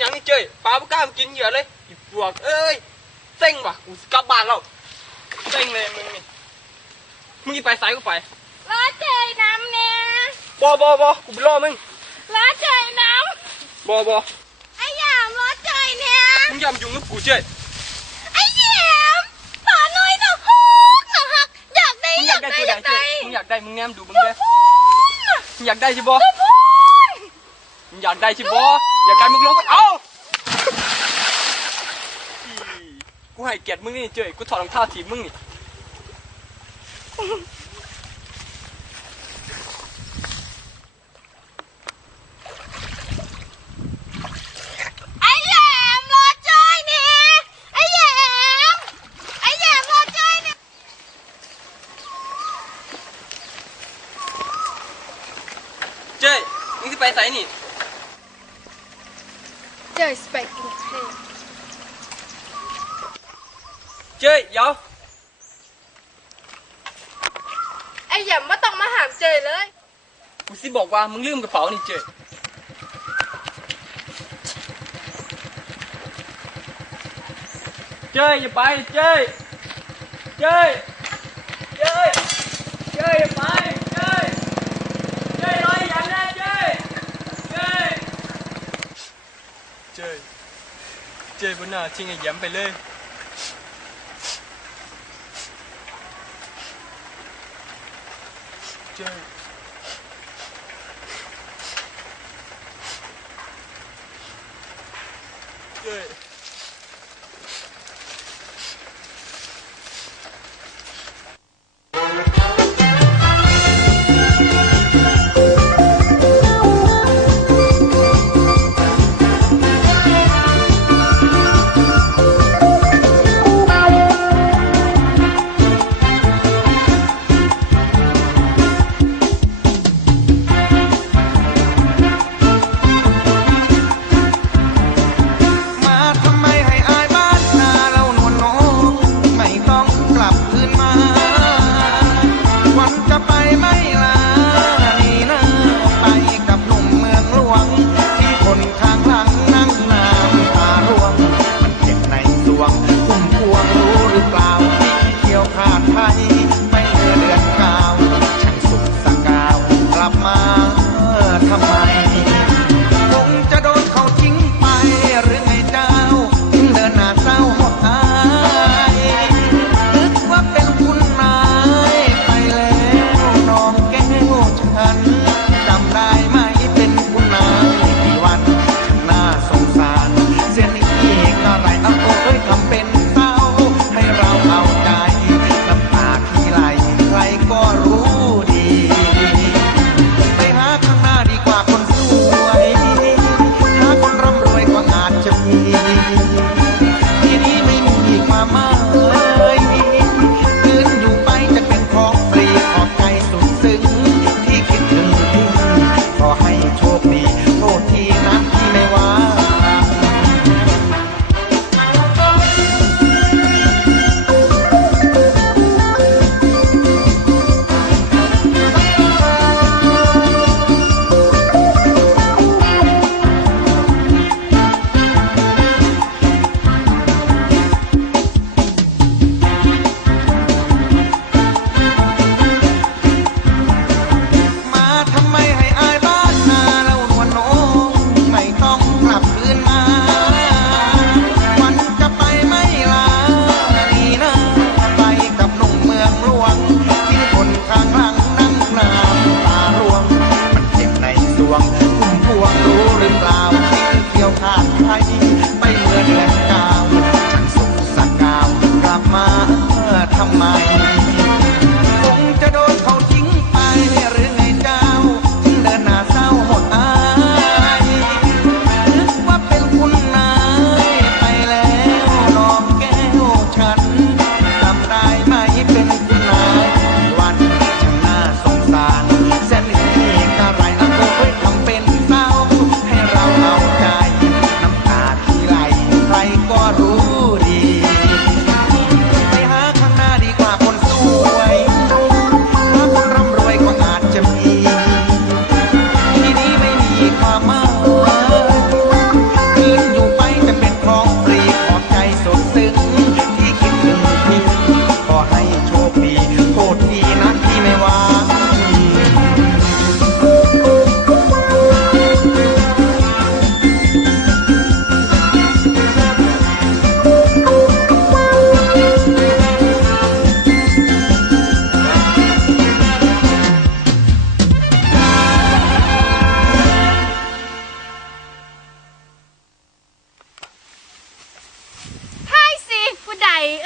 ยังนี่เจ้ยปลาไม่กล้ามากินเหยื่อเลยไอีปวกเอ้ยเซ็งว่ะกูกลับบ้านแล้วเซ็งเลยมึงนี่มึงจะไปไสก็ไปรอเจยน้ำเนี่ยบอบอบอกูไปรอมึงรอเจยน้บอบอำไอ้ยามรอเจยเนี่ยมึงอย่ามายุ่งกับกูเจ้ยไอ้ยามป่าน้อยนะฮูกนะฮักอยากได้มึงอยากกอายได้ได้ตัวอใดยากเจ้ได้ยมึงอยากได้มึงแนมดูมึงเด้อฮูกนะมึงอยากได้ใช่บ่ฮูกมึงอยากได้ใช่บ่อ ยากได้มึงลงไปเอ้าอีกูให้เกียรติมึงนี่เจ้ยกูถอดรองเท้าถีบมึงนี่ไอ้ยามรอเจยเนี่ยไอ้ยามไอ้ยามรอเจยเนี่ยเจ้ยมึงจะไปไสนี่ เจยสเปกกรุงเทพเจ้ยเดี๋ยวไอ้ยามไม่ต้องมาห เจ้ยบนหน้าทิ้ง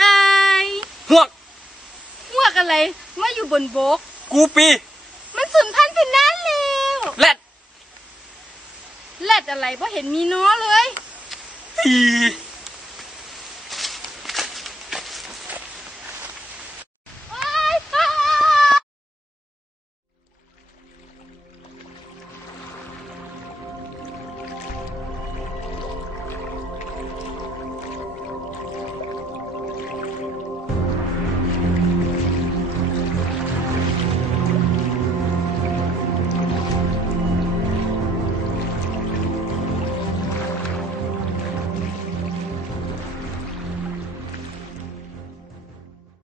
เอ่ยหวกหวกอะไรว่าอยู่บนบก กูปี มันสูญพันธุ์ไปนานแล้วแรดแรดอะไรเพราะเห็นมีน้อเลย อี